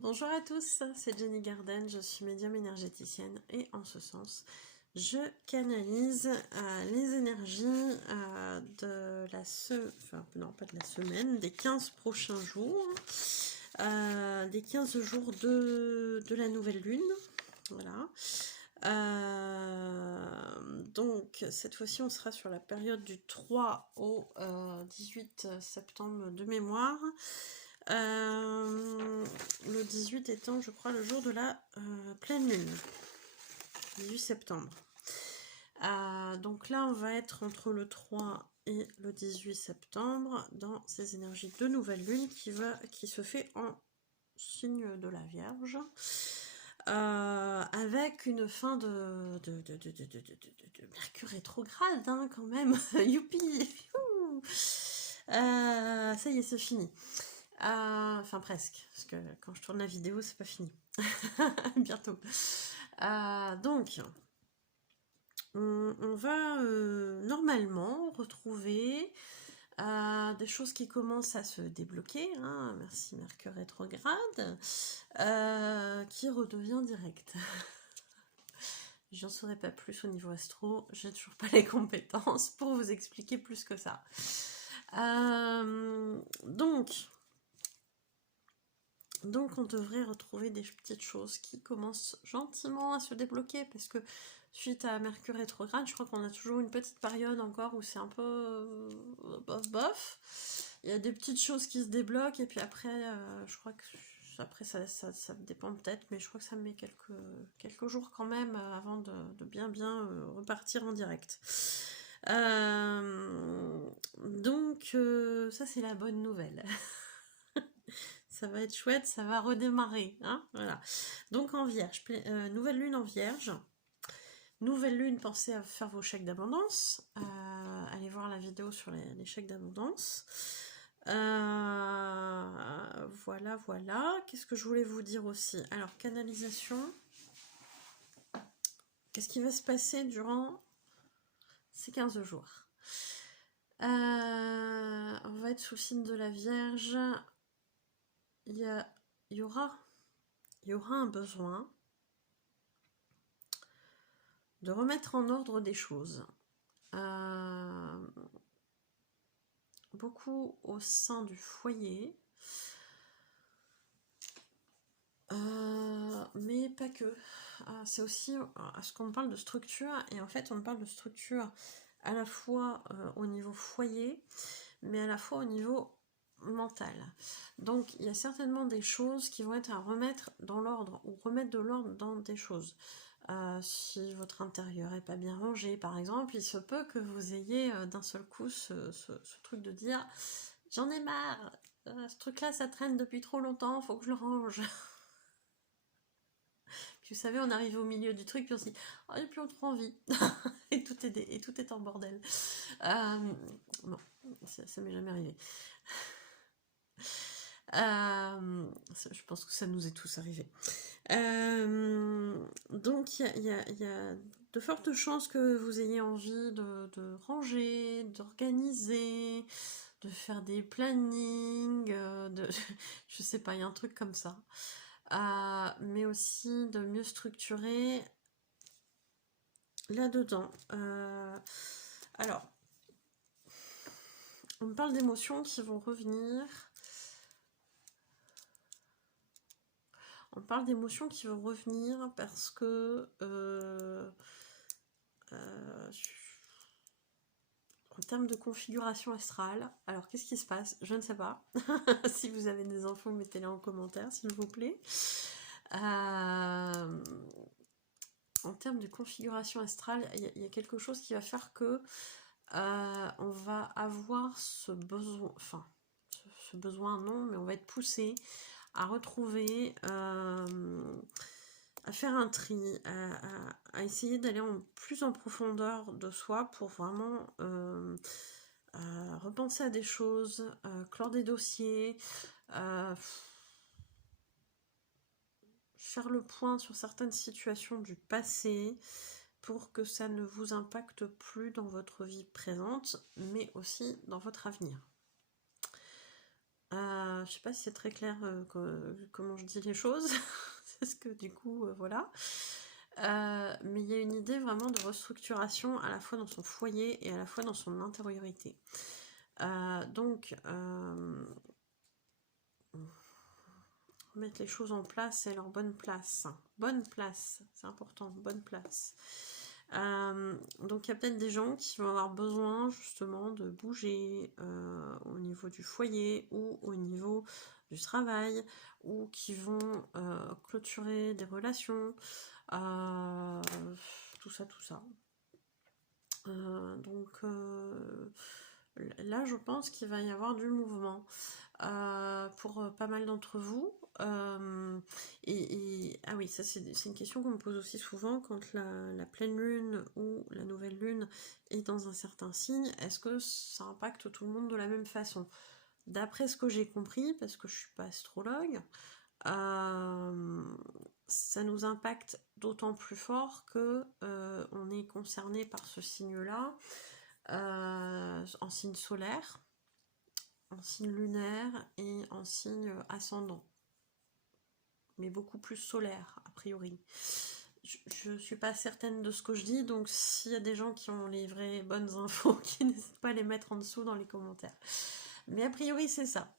Bonjour à tous, c'est Jenny Garden, je suis médium énergéticienne et en ce sens, je canalise les énergies de la non pas de la semaine, des 15 prochains jours, des 15 jours de la nouvelle lune, voilà. Donc cette fois-ci on sera sur la période du 3 au 18 septembre de mémoire. Le 18 étant, je crois, le jour de la pleine lune, 18 septembre. Donc là, on va être entre le 3 et le 18 septembre dans ces énergies de nouvelle lune qui se fait en signe de la Vierge. Avec une fin de Mercure rétrograde, hein, quand même. Youpi. Ça y est, c'est fini. Enfin presque, parce que quand je tourne la vidéo, c'est pas fini. Bientôt. Donc, on va normalement retrouver des choses qui commencent à se débloquer. Hein, merci Mercure rétrograde, qui redevient direct. J'en saurais pas plus au niveau astro, j'ai toujours pas les compétences pour vous expliquer plus que ça. Donc on devrait retrouver des petites choses qui commencent gentiment à se débloquer parce que suite à Mercure rétrograde, je crois qu'on a toujours une petite période encore où c'est un peu bof. Il y a des petites choses qui se débloquent et puis après, je crois que après ça dépend peut-être, mais je crois que ça met quelques jours quand même avant de bien repartir en direct. Donc ça c'est la bonne nouvelle. Ça va être chouette, ça va redémarrer, hein, voilà. Donc en Vierge, nouvelle lune en Vierge. Nouvelle lune, pensez à faire vos chèques d'abondance. Allez voir la vidéo sur les chèques d'abondance. Voilà. Qu'est-ce que je voulais vous dire aussi? Alors, canalisation. Qu'est-ce qui va se passer durant ces 15 jours? On va être sous le signe de la Vierge. Il y aura un besoin de remettre en ordre des choses. Beaucoup au sein du foyer, mais pas que. C'est aussi ce qu'on parle de structure, et en fait on parle de structure à la fois au niveau foyer, mais à la fois au niveau mental. Donc il y a certainement des choses qui vont être à remettre dans l'ordre, ou remettre de l'ordre dans des choses. Si votre intérieur est pas bien rangé, par exemple, il se peut que vous ayez d'un seul coup ce truc de dire j'en ai marre, ce truc-là ça traîne depuis trop longtemps, faut que je le range. Puis vous savez, on arrive au milieu du truc, puis on se dit oh, j'ai plus trop envie, et tout est en bordel. Bon, ça m'est jamais arrivé. Je pense que ça nous est tous arrivé. Donc il y a de fortes chances que vous ayez envie de ranger, d'organiser, de faire des plannings, je sais pas, il y a un truc comme ça. Mais aussi de mieux structurer là-dedans. Alors, on me parle d'émotions qui vont revenir. On parle d'émotions qui vont revenir parce que en termes de configuration astrale, alors qu'est-ce qui se passe? Je ne sais pas. Si vous avez des infos, mettez-les en commentaire, s'il vous plaît. En termes de configuration astrale, il y a quelque chose qui va faire que on va avoir ce besoin, enfin, ce besoin non, mais on va être poussé à retrouver, à faire un tri, à essayer d'aller plus en profondeur de soi pour vraiment repenser à des choses, clore des dossiers, faire le point sur certaines situations du passé pour que ça ne vous impacte plus dans votre vie présente, mais aussi dans votre avenir. Je sais pas si c'est très clair comment je dis les choses, parce que du coup, voilà. Mais il y a une idée vraiment de restructuration à la fois dans son foyer et à la fois dans son intériorité. Donc, mettre les choses en place et leur bonne place. Bonne place, c'est important, bonne place. Donc il y a peut-être des gens qui vont avoir besoin justement de bouger au niveau du foyer ou au niveau du travail, ou qui vont clôturer des relations, tout ça, tout ça. Donc là, je pense qu'il va y avoir du mouvement pour pas mal d'entre vous. Ah oui, ça c'est une question qu'on me pose aussi souvent quand la pleine lune ou la nouvelle lune est dans un certain signe. Est-ce que ça impacte tout le monde de la même façon? D'après ce que j'ai compris, parce que je suis pas astrologue, ça nous impacte d'autant plus fort que on est concerné par ce signe-là en signe solaire, en signe lunaire et en signe ascendant. Mais beaucoup plus solaire, a priori. Je suis pas certaine de ce que je dis, donc s'il y a des gens qui ont les vraies bonnes infos, qui n'hésitent pas à les mettre en dessous dans les commentaires. Mais a priori, c'est ça.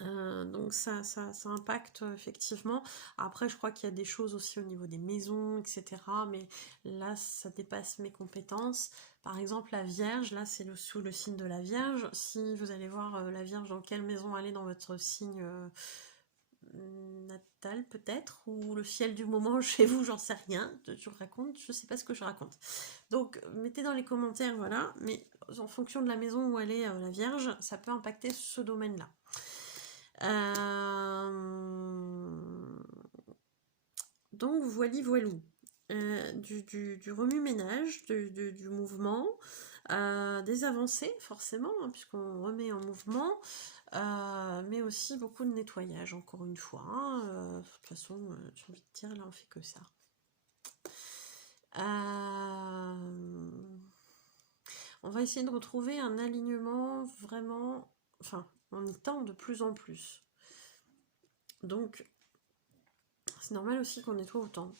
Donc ça impacte effectivement. Après, je crois qu'il y a des choses aussi au niveau des maisons, etc. Mais là, ça dépasse mes compétences. Par exemple, la Vierge, là, c'est sous le signe de la Vierge. Si vous allez voir la Vierge dans quelle maison elle est dans votre signe natal, peut-être, ou le ciel du moment chez vous, j'en sais rien. Je raconte, je sais pas ce que je raconte. Donc, mettez dans les commentaires, voilà. Mais en fonction de la maison où elle est, la Vierge, ça peut impacter ce domaine-là. Donc voilou. Du remue-ménage, du mouvement, des avancées forcément, hein, puisqu'on remet en mouvement, mais aussi beaucoup de nettoyage, encore une fois. Hein, de toute façon, j'ai envie de dire, là on fait que ça. On va essayer de retrouver un alignement vraiment, enfin, on y tend de plus en plus. Donc, c'est normal aussi qu'on nettoie autant.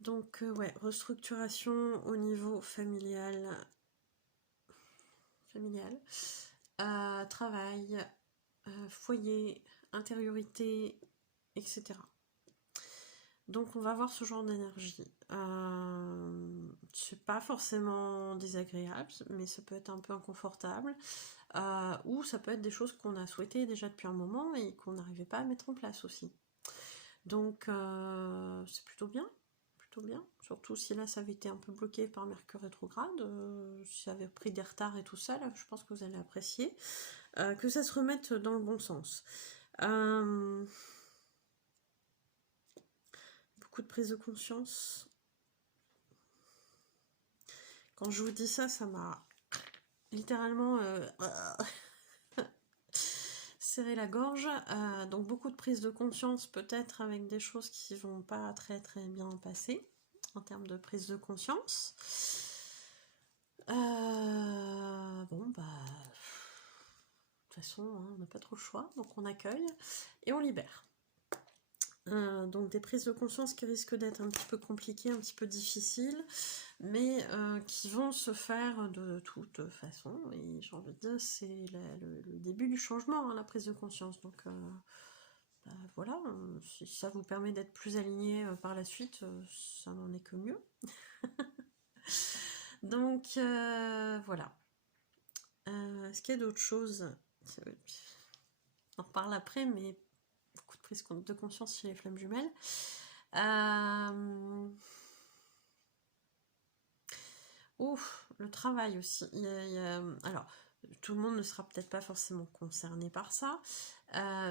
Donc, ouais, restructuration au niveau familial. Travail, foyer, intériorité, etc. Donc, on va avoir ce genre d'énergie. C'est pas forcément désagréable, mais ça peut être un peu inconfortable. Ou ça peut être des choses qu'on a souhaitées déjà depuis un moment et qu'on n'arrivait pas à mettre en place aussi. Donc c'est plutôt bien, surtout si là ça avait été un peu bloqué par Mercure rétrograde, si ça avait pris des retards et tout ça, là je pense que vous allez apprécier, que ça se remette dans le bon sens. Beaucoup de prise de conscience. Quand je vous dis ça, ça m'a littéralement serré la gorge. Donc beaucoup de prise de conscience, peut-être avec des choses qui vont pas très très bien passer en termes de prise de conscience. Bon bah de toute façon hein, on n'a pas trop le choix, donc on accueille et on libère. Donc des prises de conscience qui risquent d'être un petit peu compliquées, un petit peu difficiles, mais qui vont se faire de toute façon, et j'ai envie de dire c'est le début du changement, hein, la prise de conscience, donc bah, voilà, si ça vous permet d'être plus aligné par la suite, ça n'en est que mieux. Donc voilà. Est-ce qu'il y a d'autres choses? On en reparle après, mais beaucoup de prise de conscience chez les flammes jumelles. Ouf, le travail aussi. Alors, tout le monde ne sera peut-être pas forcément concerné par ça,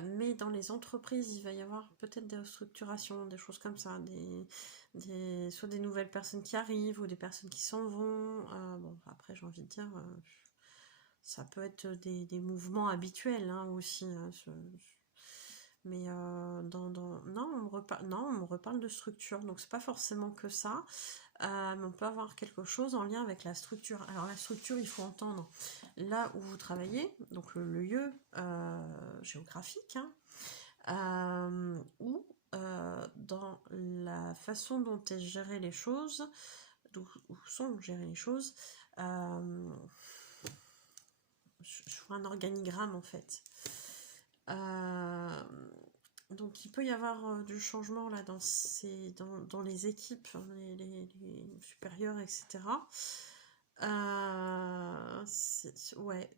mais dans les entreprises, il va y avoir peut-être des restructurations, des choses comme ça, soit des nouvelles personnes qui arrivent ou des personnes qui s'en vont. Bon, après, j'ai envie de dire, ça peut être des mouvements habituels hein, aussi. Hein, mais non, on me reparle de structure, donc c'est pas forcément que ça. mais on peut avoir quelque chose en lien avec la structure. Alors la structure, il faut entendre là où vous travaillez, donc le lieu géographique, ou dans la façon dont est gérée les choses, où sont gérées les choses. Je vois un organigramme en fait. Donc il peut y avoir du changement là dans les équipes, les supérieurs, etc. Ouais,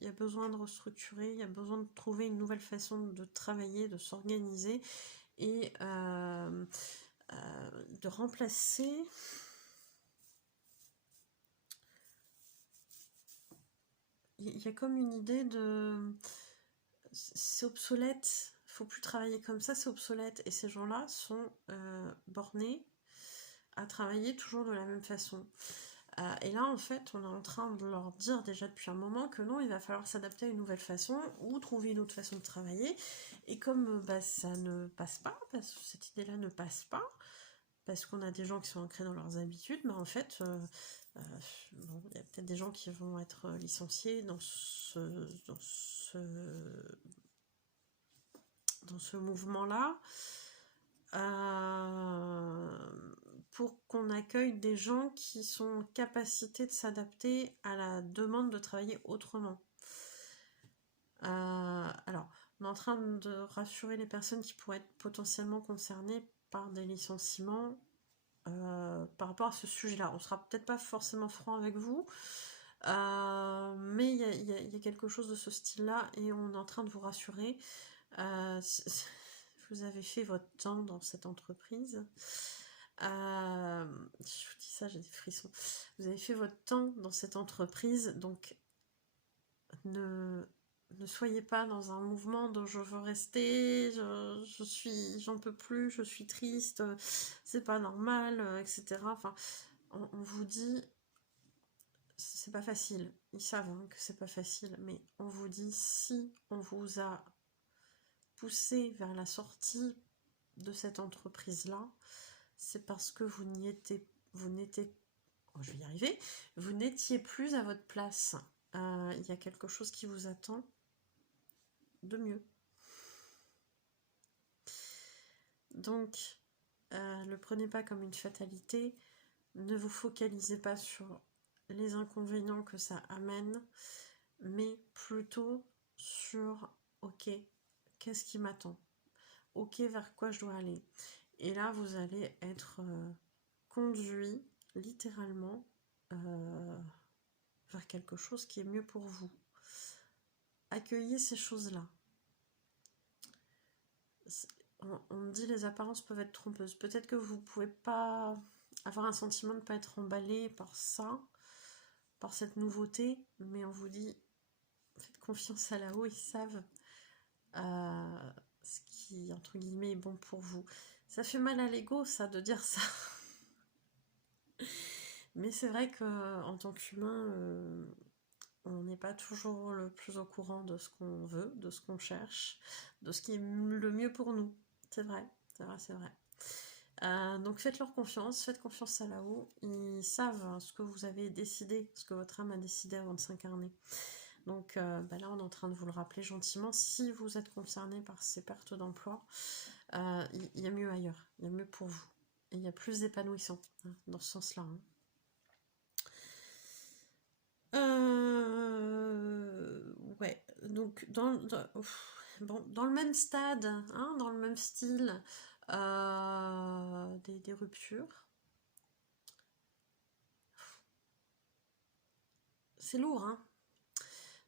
il y a besoin de restructurer, il y a besoin de trouver une nouvelle façon de travailler, de s'organiser et de remplacer. Il y a comme une idée de c'est obsolète, faut plus travailler comme ça, c'est obsolète, et ces gens-là sont bornés à travailler toujours de la même façon. Et là, en fait, on est en train de leur dire déjà depuis un moment que non, il va falloir s'adapter à une nouvelle façon ou trouver une autre façon de travailler. Et comme ça ne passe pas, parce que cette idée-là ne passe pas, parce qu'on a des gens qui sont ancrés dans leurs habitudes, mais en fait, bon, il y a peut-être des gens qui vont être licenciés dans ce mouvement-là. Pour qu'on accueille des gens qui sont en capacité de s'adapter à la demande de travailler autrement. Alors, on est en train de rassurer les personnes qui pourraient être potentiellement concernées par des licenciements par rapport à ce sujet-là. On sera peut-être pas forcément franc avec vous, mais il y a quelque chose de ce style-là et on est en train de vous rassurer. Vous avez fait votre temps dans cette entreprise. Je vous dis ça, j'ai des frissons. Vous avez fait votre temps dans cette entreprise, donc ne soyez pas dans un mouvement de je veux rester, j'en peux plus, je suis triste, c'est pas normal, etc. Enfin, on vous dit, c'est pas facile. Ils savent que c'est pas facile, mais on vous dit si on vous a poussé vers la sortie de cette entreprise-là, c'est parce que vous n'étiez, je vais y arriver, vous n'étiez plus à votre place. Il y a quelque chose qui vous attend de mieux. Donc, le prenez pas comme une fatalité, ne vous focalisez pas sur les inconvénients que ça amène, mais plutôt sur ok, qu'est-ce qui m'attend? Ok, vers quoi je dois aller? Et là, vous allez être conduit littéralement vers quelque chose qui est mieux pour vous. Accueillez ces choses-là. On me dit les apparences peuvent être trompeuses. Peut-être que vous ne pouvez pas avoir un sentiment de ne pas être emballé par ça, par cette nouveauté, mais on vous dit faites confiance à là-haut, ils savent ce qui, entre guillemets, est bon pour vous. Ça fait mal à l'ego, ça, de dire ça. Mais c'est vrai qu'en tant qu'humain, on n'est pas toujours le plus au courant de ce qu'on veut, de ce qu'on cherche, de ce qui est le mieux pour nous. C'est vrai, c'est vrai, c'est vrai. Donc faites-leur confiance, faites confiance à là-haut. Ils savent ce que vous avez décidé, ce que votre âme a décidé avant de s'incarner. Donc là, on est en train de vous le rappeler gentiment. Si vous êtes concerné par ces pertes d'emploi, il y a mieux ailleurs, il y a mieux pour vous. Et il y a plus d'épanouissant dans ce sens-là. Ouais, donc dans le même stade, dans le même style, des ruptures. C'est lourd,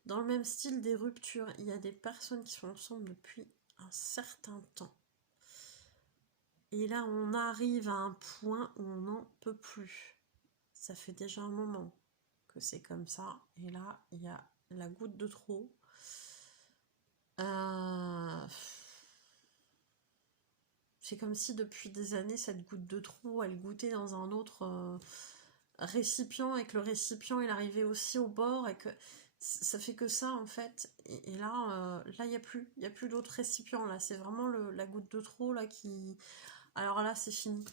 Dans le même style des ruptures, il y a des personnes qui sont ensemble depuis un certain temps. Et là, on arrive à un point où on n'en peut plus. Ça fait déjà un moment que c'est comme ça. Et là, il y a la goutte de trop. C'est comme si depuis des années, cette goutte de trop, elle goûtait dans un autre récipient et que le récipient, il arrivait aussi au bord et que ça fait que ça, en fait. Et là, il n'y a plus d'autres récipients. Là, c'est vraiment la goutte de trop là qui... Alors là, c'est fini.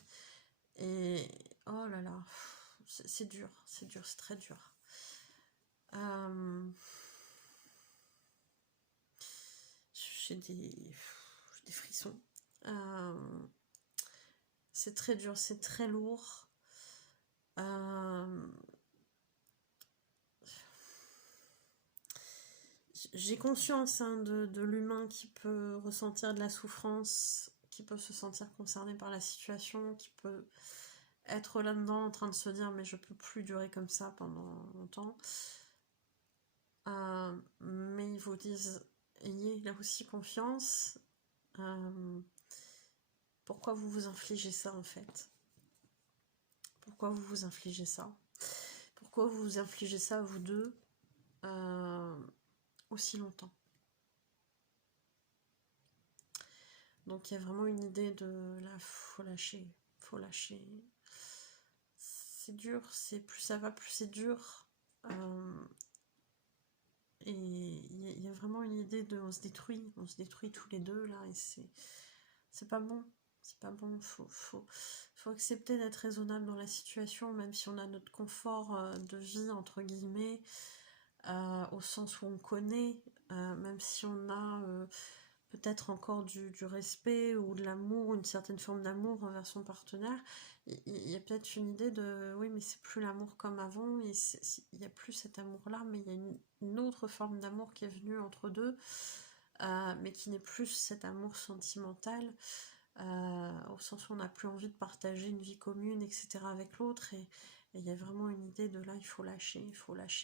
Et Oh là là, c'est dur, c'est très dur. J'ai des frissons. C'est très dur, c'est très lourd. J'ai conscience hein, de l'humain qui peut ressentir de la souffrance, qui peut se sentir concerné par la situation, qui peut être là-dedans en train de se dire mais je peux plus durer comme ça pendant longtemps. Mais ils vous disent ayez là aussi confiance. Pourquoi vous vous infligez ça en fait? Pourquoi vous vous infligez ça? Pourquoi vous vous infligez ça vous deux aussi longtemps? Donc il y a vraiment une idée de là, faut lâcher, faut lâcher. C'est dur, c'est plus ça va, plus c'est dur. Et il y a vraiment une idée de on se détruit tous les deux là, et c'est pas bon. C'est pas bon, faut accepter d'être raisonnable dans la situation, même si on a notre confort de vie, entre guillemets, au sens où on connaît, même si on a peut-être encore du respect ou de l'amour, une certaine forme d'amour envers son partenaire, il y a peut-être une idée de oui mais c'est plus l'amour comme avant, et il n'y a plus cet amour là, mais il y a une autre forme d'amour qui est venue entre deux, mais qui n'est plus cet amour sentimental, au sens où on n'a plus envie de partager une vie commune, etc. avec l'autre, et il y a vraiment une idée de là il faut lâcher,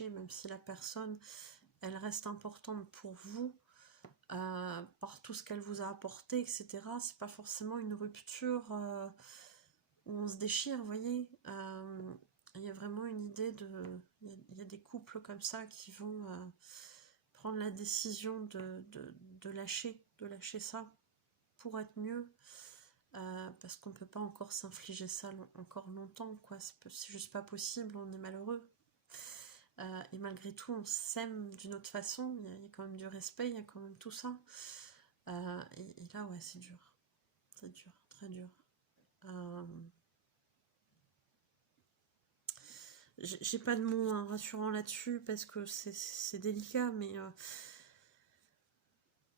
même si la personne elle reste importante pour vous, par tout ce qu'elle vous a apporté, etc. C'est pas forcément une rupture où on se déchire, vous voyez. Il y a vraiment une idée de... Il y a des couples comme ça qui vont prendre la décision de lâcher ça pour être mieux, parce qu'on peut pas encore s'infliger ça encore longtemps, quoi. C'est juste pas possible, on est malheureux. Et malgré tout, on s'aime d'une autre façon, il y a quand même du respect, il y a quand même tout ça. Et là, ouais, c'est dur. C'est dur, très dur. J'ai pas de mots hein, rassurants là-dessus parce que c'est délicat, mais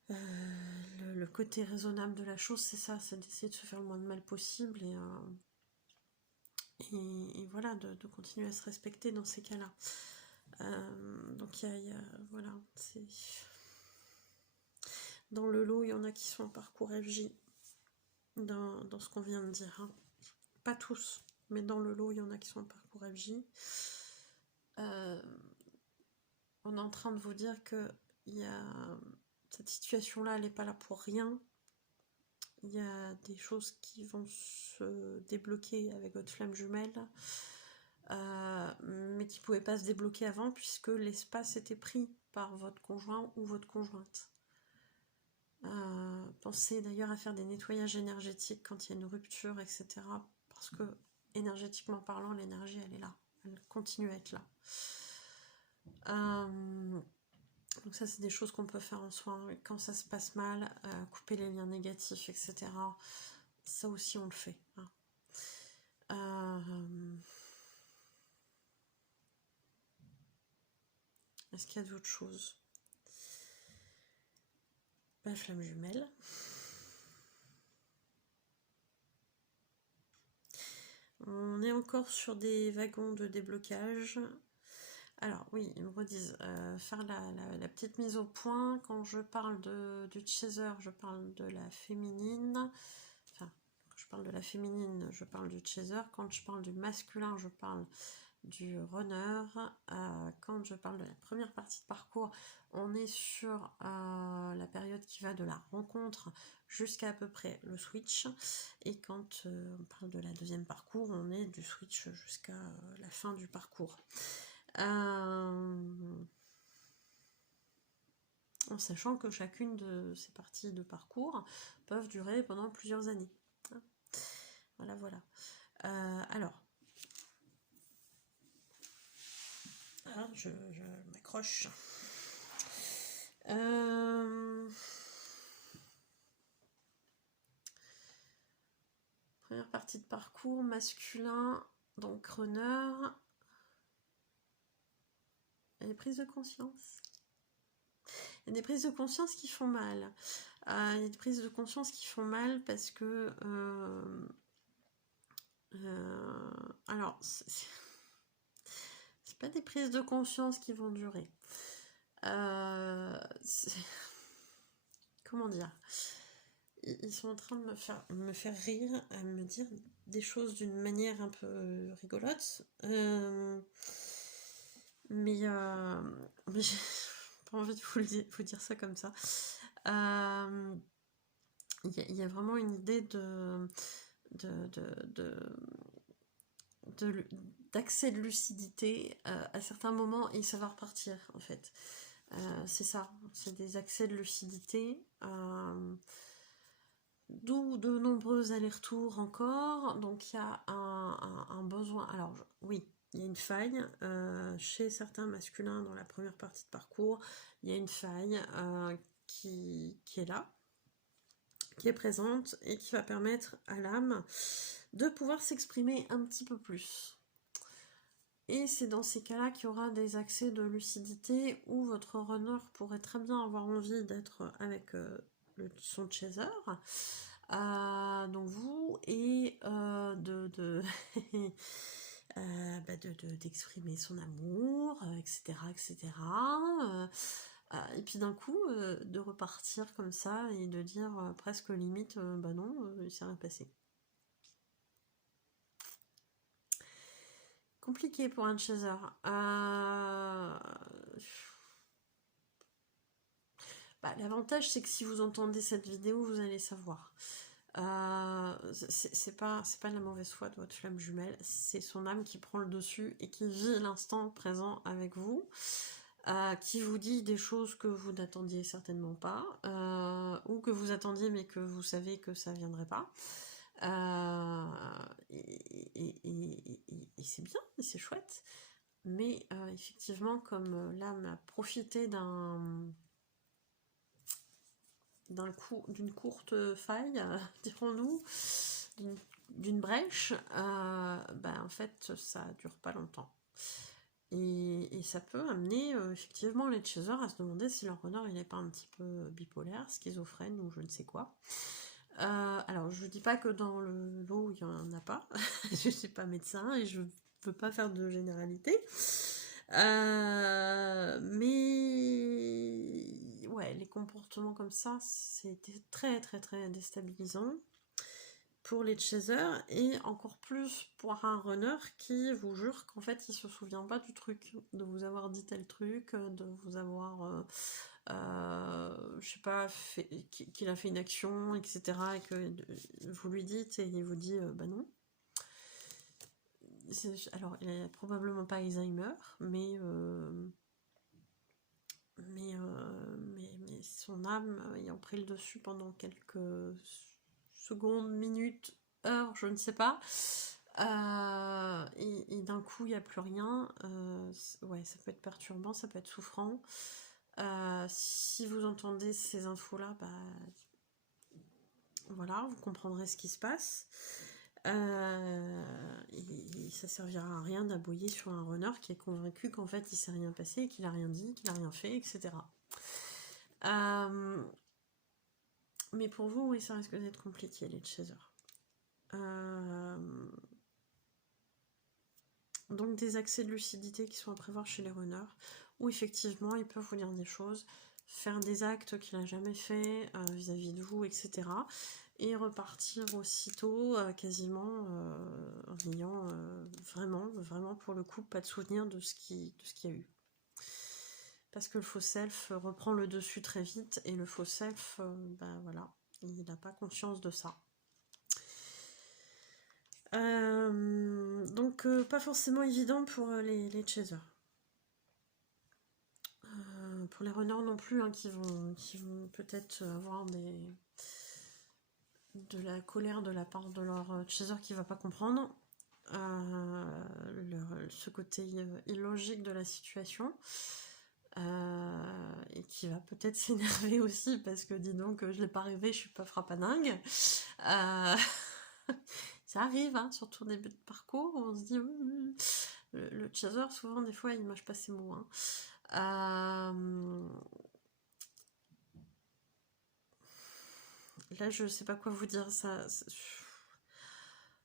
le côté raisonnable de la chose, c'est ça, c'est d'essayer de se faire le moins de mal possible, et voilà, de continuer à se respecter dans ces cas-là. Donc voilà, c'est... Dans le lot, il y en a qui sont en parcours FJ, dans ce qu'on vient de dire. Hein. Pas tous, mais dans le lot, il y en a qui sont en parcours FJ. On est en train de vous dire que cette situation-là, elle n'est pas là pour rien. Il y a des choses qui vont se débloquer avec votre flamme jumelle, mais qui ne pouvaient pas se débloquer avant puisque l'espace était pris par votre conjoint ou votre conjointe. Pensez d'ailleurs à faire des nettoyages énergétiques quand il y a une rupture, etc. Parce que, énergétiquement parlant, l'énergie, elle est là. Elle continue à être là. Donc ça, c'est des choses qu'on peut faire en soin. Quand ça se passe mal, couper les liens négatifs, etc. Ça aussi, on le fait. Hein. Est-ce qu'il y a d'autres choses? La flamme jumelle. On est encore sur des wagons de déblocage. Alors oui, ils me redisent faire la petite mise au point. Quand je parle du chaser, je parle de la féminine. Enfin, quand je parle de la féminine, je parle du chaser. Quand je parle du masculin, je parle du runner. Quand je parle de la première partie de parcours, on est sur la période qui va de la rencontre jusqu'à peu près le switch. Et quand on parle de la deuxième parcours, on est du switch jusqu'à la fin du parcours. En sachant que chacune de ces parties de parcours peuvent durer pendant plusieurs années. Voilà. Alors, je m'accroche. Première partie de parcours masculin, Donc runner, il y a des prises de conscience. Il y a des prises de conscience qui font mal. Il y a des prises de conscience qui font mal parce que... alors, c'est pas des prises de conscience qui vont durer. Comment dire? Ils sont en train de me faire rire, à me dire des choses d'une manière un peu rigolote. Mais j'ai pas envie de vous dire ça comme ça. Il y a vraiment une idée d'accès de lucidité à certains moments et ça va repartir en fait. C'est ça, c'est des accès de lucidité. D'où de nombreux allers-retours encore. Donc il y a un besoin. Alors oui, il y a une faille chez certains masculins dans la première partie de parcours. Il y a une faille qui est là, qui est présente et qui va permettre à l'âme de pouvoir s'exprimer un petit peu plus. Et c'est dans ces cas-là qu'il y aura des accès de lucidité où votre runner pourrait très bien avoir envie d'être avec son chaser. Donc vous, et d'exprimer son amour, etc. etc. Et puis d'un coup, de repartir comme ça et de dire presque limite, bah non, il s'est rien passé. Compliqué pour un chaser. L'avantage, c'est que si vous entendez cette vidéo, vous allez savoir. C'est pas de la mauvaise foi de votre flamme jumelle, c'est son âme qui prend le dessus et qui vit l'instant présent avec vous, qui vous dit des choses que vous n'attendiez certainement pas, ou que vous attendiez mais que vous savez que ça viendrait pas. Et c'est bien, c'est chouette. Mais effectivement, comme l'âme a profité d'une courte faille, dirons-nous, d'une brèche, en fait, ça dure pas longtemps. Et ça peut amener effectivement les chasers à se demander si leur runner il n'est pas un petit peu bipolaire, schizophrène ou je ne sais quoi. Alors je dis pas que dans le lot il y en a pas, je suis pas médecin et je veux pas faire de généralité. Mais ouais, les comportements comme ça, c'était très très très déstabilisant pour les chasers et encore plus pour un runner qui vous jure qu'en fait il se souvient pas du truc, de vous avoir dit tel truc, de vous avoir je sais pas, qu'il a fait une action, etc. et que vous lui dites et il vous dit bah non. Alors il a probablement pas Alzheimer, mais son âme ayant pris le dessus pendant quelques secondes, minutes, heures, je ne sais pas. Et d'un coup, il n'y a plus rien. Ouais, ça peut être perturbant, ça peut être souffrant. Si vous entendez ces infos-là, voilà, vous comprendrez ce qui se passe. Et ça servira à rien d'aboyer sur un runner qui est convaincu qu'en fait il s'est rien passé, qu'il a rien dit, qu'il a rien fait, etc. Mais pour vous, oui, ça risque d'être compliqué, les chasers. Donc des accès de lucidité qui sont à prévoir chez les runners, où effectivement ils peuvent vous dire des choses, faire des actes qu'il n'a jamais fait vis-à-vis de vous, etc. Et repartir aussitôt quasiment en ayant vraiment pour le coup pas de souvenir de ce qu'il y a eu. Parce que le faux self reprend le dessus très vite et le faux self, voilà, il n'a pas conscience de ça. Donc pas forcément évident pour les chasers. Pour les runners non plus, hein, qui vont peut-être avoir de la colère de la part de leur chaser qui va pas comprendre ce côté illogique de la situation. Et qui va peut-être s'énerver aussi parce que dis donc je l'ai pas rêvé, je suis pas frappadingue. Ça arrive, hein, surtout au début de parcours, on se dit, le chaser, souvent, des fois, il mâche pas ses mots. Hein. Là, je sais pas quoi vous dire, ça...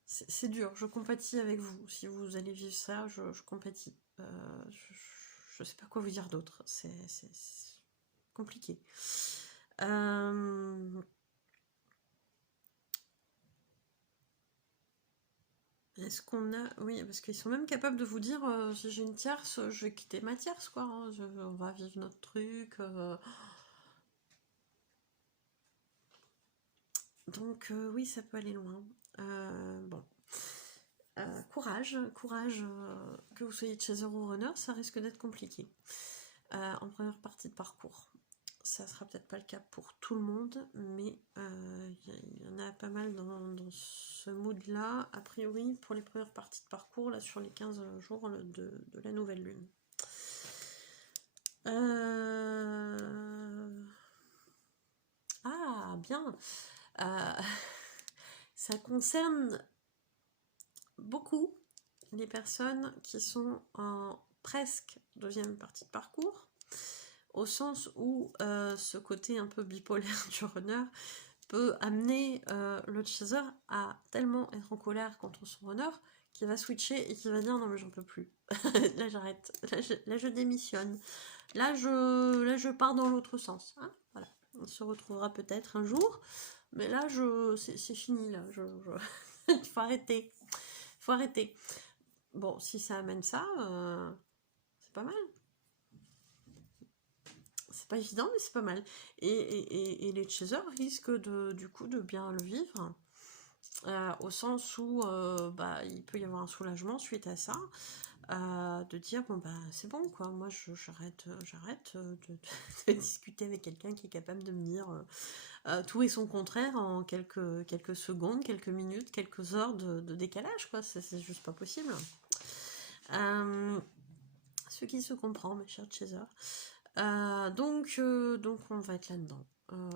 C'est dur, je compatis avec vous. Si vous allez vivre ça, je compatis. Je sais pas quoi vous dire d'autre. C'est compliqué. Est-ce qu'on a... Oui, parce qu'ils sont même capables de vous dire si j'ai une tierce, je vais quitter ma tierce, quoi. Hein. On va vivre notre truc. Donc, oui, ça peut aller loin. Bon. Courage, que vous soyez chaser ou runner, ça risque d'être compliqué en première partie de parcours. Ça sera peut-être pas le cas pour tout le monde, mais il y en a pas mal dans ce mood-là, a priori pour les premières parties de parcours, là sur les 15 jours de la nouvelle lune. Ah, bien. Ça concerne beaucoup les personnes qui sont en presque deuxième partie de parcours, au sens où ce côté un peu bipolaire du runner peut amener le chaser à tellement être en colère contre son runner qu'il va switcher et qu'il va dire non mais j'en peux plus, là j'arrête, là je démissionne, là je pars dans l'autre sens. Hein, voilà. On se retrouvera peut-être un jour, mais là c'est fini, là il faut arrêter. Faut arrêter. Bon, si ça amène ça, c'est pas mal. C'est pas évident, mais c'est pas mal. Et les chasers risquent du coup de bien le vivre, au sens où il peut y avoir un soulagement suite à ça, de dire bon bah c'est bon quoi, moi j'arrête de discuter avec quelqu'un qui est capable de me dire tout et son contraire en quelques secondes, quelques minutes, quelques heures de décalage quoi, c'est juste pas possible. Ce qui se comprend, mes chers chasers. Donc on va être là-dedans.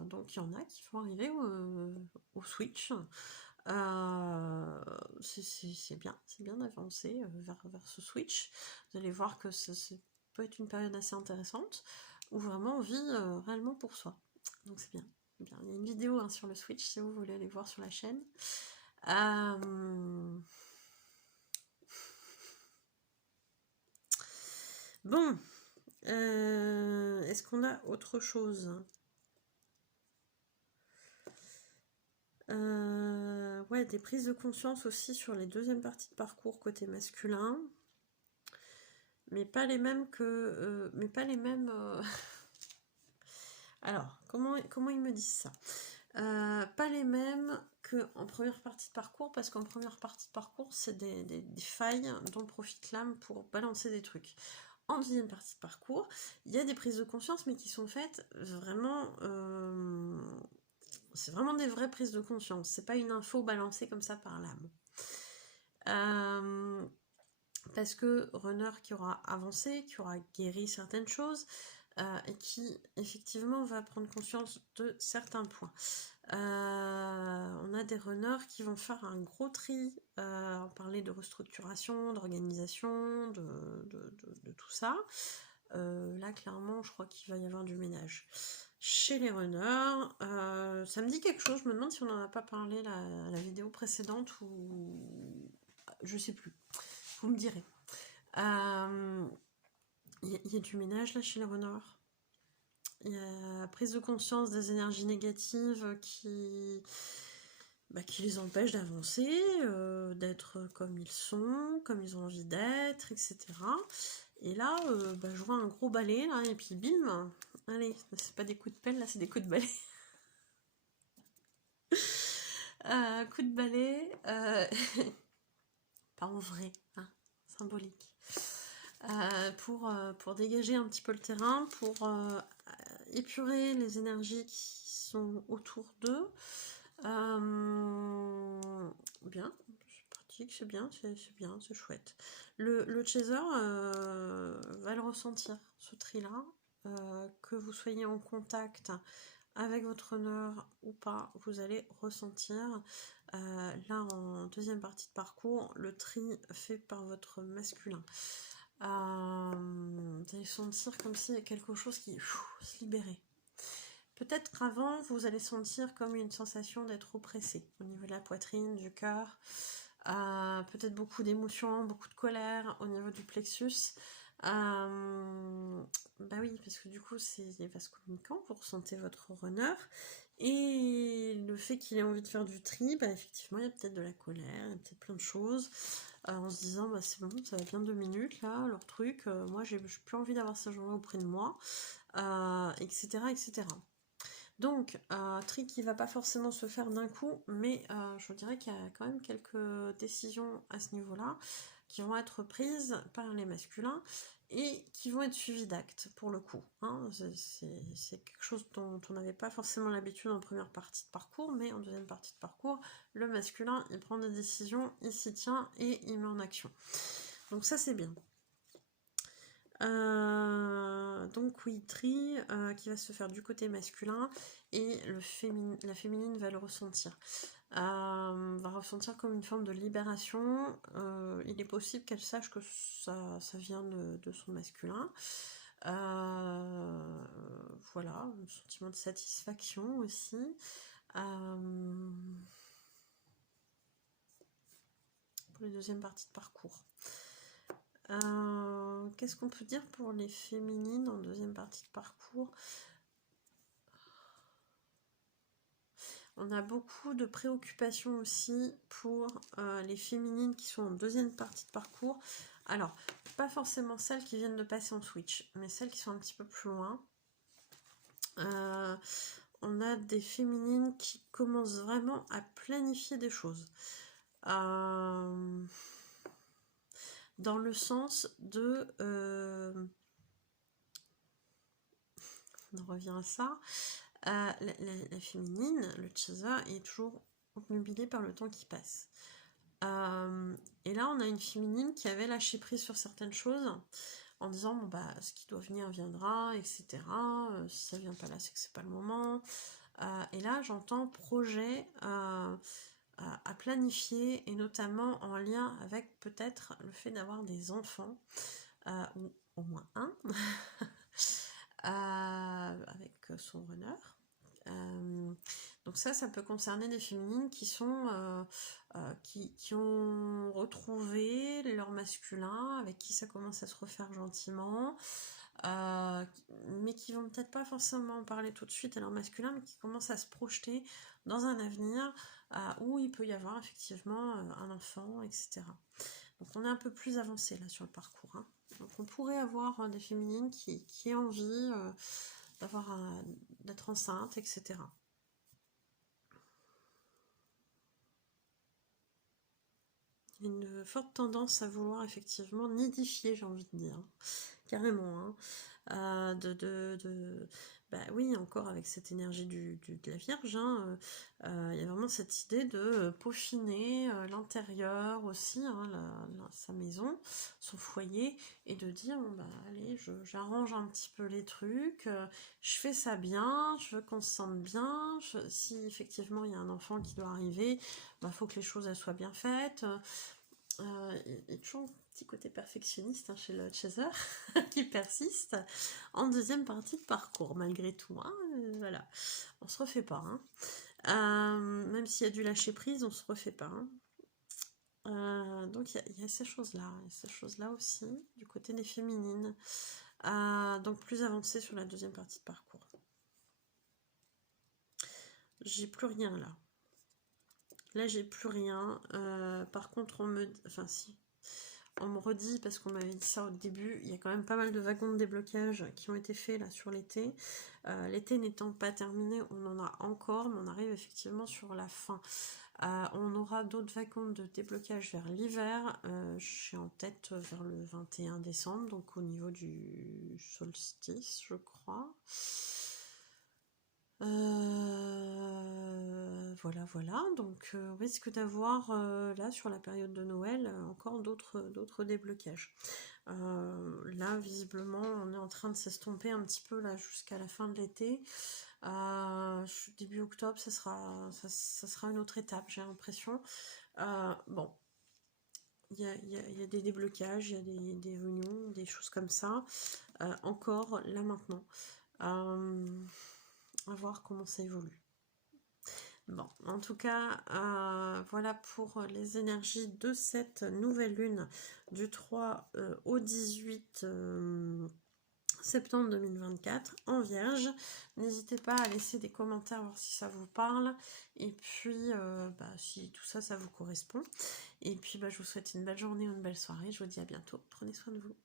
Donc il y en a qui vont arriver au Switch. C'est bien d'avancer vers ce Switch. Vous allez voir que ça peut être une période assez intéressante où vraiment on vit réellement pour soi. Donc c'est bien. Il y a une vidéo hein, sur le Switch si vous voulez aller voir sur la chaîne. Bon, est-ce qu'on a autre chose? Ouais, des prises de conscience aussi sur les deuxièmes parties de parcours côté masculin, mais pas les mêmes que, Alors, comment ils me disent ça? Pas les mêmes qu'en première partie de parcours, parce qu'en première partie de parcours, c'est des failles dont profite l'âme pour balancer des trucs. En deuxième partie de parcours, il y a des prises de conscience, mais qui sont faites vraiment... c'est vraiment des vraies prises de conscience. C'est pas une info balancée comme ça par l'âme. Parce que runner qui aura avancé, qui aura guéri certaines choses, et qui effectivement va prendre conscience de certains points. On a des runners qui vont faire un gros tri, on parlait de restructuration, d'organisation, de tout ça. Là clairement je crois qu'il va y avoir du ménage chez les runners. Ça me dit quelque chose, je me demande si on n'en a pas parlé la vidéo précédente ou je sais plus, vous me direz. Il y a du ménage là chez les runners. Il y a la prise de conscience des énergies négatives qui les empêchent d'avancer, d'être comme ils sont, comme ils ont envie d'être, etc. Et là, je vois un gros balai là, et puis bim, allez, c'est pas des coups de pelle là, c'est des coups de balai. Coup de balai, pas en vrai, hein, symbolique. Pour dégager un petit peu le terrain, pour épurer les énergies qui sont autour d'eux. Bien, c'est pratique, c'est bien, c'est chouette. Le chaser va le ressentir, ce tri-là, que vous soyez en contact avec votre honneur ou pas, vous allez ressentir, là en deuxième partie de parcours, le tri fait par votre masculin. Vous allez sentir comme si quelque chose qui se libérait. Peut-être qu'avant, vous allez sentir comme une sensation d'être oppressé au niveau de la poitrine, du cœur, peut-être beaucoup d'émotions, beaucoup de colère au niveau du plexus. Bah oui, parce que du coup, c'est vaste communicant, vous ressentez votre runner, et le fait qu'il ait envie de faire du tri, bah effectivement, il y a peut-être de la colère, il y a peut-être plein de choses, en se disant, bah c'est bon, ça va bien 2 minutes, là, leur truc, moi j'ai plus envie d'avoir ces gens-là auprès de moi, etc., etc. Donc, tri qui va pas forcément se faire d'un coup, mais je dirais qu'il y a quand même quelques décisions à ce niveau-là qui vont être prises par les masculins et qui vont être suivies d'actes pour le coup. Hein. C'est quelque chose dont on n'avait pas forcément l'habitude en première partie de parcours, mais en deuxième partie de parcours, le masculin, il prend des décisions, il s'y tient et il met en action. Donc ça, c'est bien. Donc oui, tri qui va se faire du côté masculin et la féminine va le ressentir. Va ressentir comme une forme de libération. Il est possible qu'elle sache que ça vient de son masculin. Voilà, un sentiment de satisfaction aussi. Pour les deuxièmes parties de parcours. Qu'est-ce qu'on peut dire pour les féminines en deuxième partie de parcours? On a beaucoup de préoccupations aussi pour les féminines qui sont en deuxième partie de parcours. Alors, pas forcément celles qui viennent de passer en switch, mais celles qui sont un petit peu plus loin. On a des féminines qui commencent vraiment à planifier des choses. Dans le sens de... on revient à ça. La féminine, le chaser, est toujours obnubilé par le temps qui passe. Et là, on a une féminine qui avait lâché prise sur certaines choses en disant bon bah ce qui doit venir viendra, etc. Si ça vient pas là, c'est que c'est pas le moment. Et là, j'entends projet à planifier et notamment en lien avec peut-être le fait d'avoir des enfants ou au moins un avec son runner. Donc ça peut concerner des féminines qui sont qui ont retrouvé leur masculin, avec qui ça commence à se refaire gentiment, mais qui vont peut-être pas forcément parler tout de suite à leur masculin, mais qui commencent à se projeter dans un avenir où il peut y avoir effectivement un enfant, etc. Donc on est un peu plus avancé là sur le parcours. Hein. Donc on pourrait avoir des féminines qui aient envie d'être enceinte, etc. Il y a une forte tendance à vouloir effectivement nidifier, j'ai envie de dire, carrément. Hein. Bah oui, encore avec cette énergie de la Vierge, hein, il y a vraiment cette idée de peaufiner l'intérieur aussi, hein, sa maison, son foyer, et de dire bon, bah allez, j'arrange un petit peu les trucs, je fais ça bien, je veux qu'on se sente bien, si effectivement il y a un enfant qui doit arriver, bah faut que les choses elles soient bien faites. Il y a toujours un petit côté perfectionniste hein, chez le chaser qui persiste en deuxième partie de parcours malgré tout. Hein, voilà, on se refait pas. Hein. Même s'il y a du lâcher prise, on se refait pas. Hein. Donc il y a ces choses-là aussi du côté des féminines. Donc plus avancé sur la deuxième partie de parcours. J'ai plus rien là. Là j'ai plus rien. Par contre on me redit, parce qu'on m'avait dit ça au début, il y a quand même pas mal de wagons de déblocage qui ont été faits là sur l'été. L'été n'étant pas terminé, on en a encore, mais on arrive effectivement sur la fin. On aura d'autres wagons de déblocage vers l'hiver. Je suis en tête vers le 21 décembre, donc au niveau du solstice, je crois. Voilà, donc on risque d'avoir là sur la période de Noël encore d'autres déblocages. Là visiblement on est en train de s'estomper un petit peu là jusqu'à la fin de l'été. Début octobre, ça sera une autre étape, j'ai l'impression. Bon, il y a des déblocages, il y a des réunions, des choses comme ça. Encore, là maintenant. À voir comment ça évolue. Bon, en tout cas, voilà pour les énergies de cette nouvelle lune du 3 au 18 septembre 2024 en Vierge. N'hésitez pas à laisser des commentaires, voir si ça vous parle, et puis si tout ça, ça vous correspond. Et puis je vous souhaite une belle journée ou une belle soirée. Je vous dis à bientôt. Prenez soin de vous.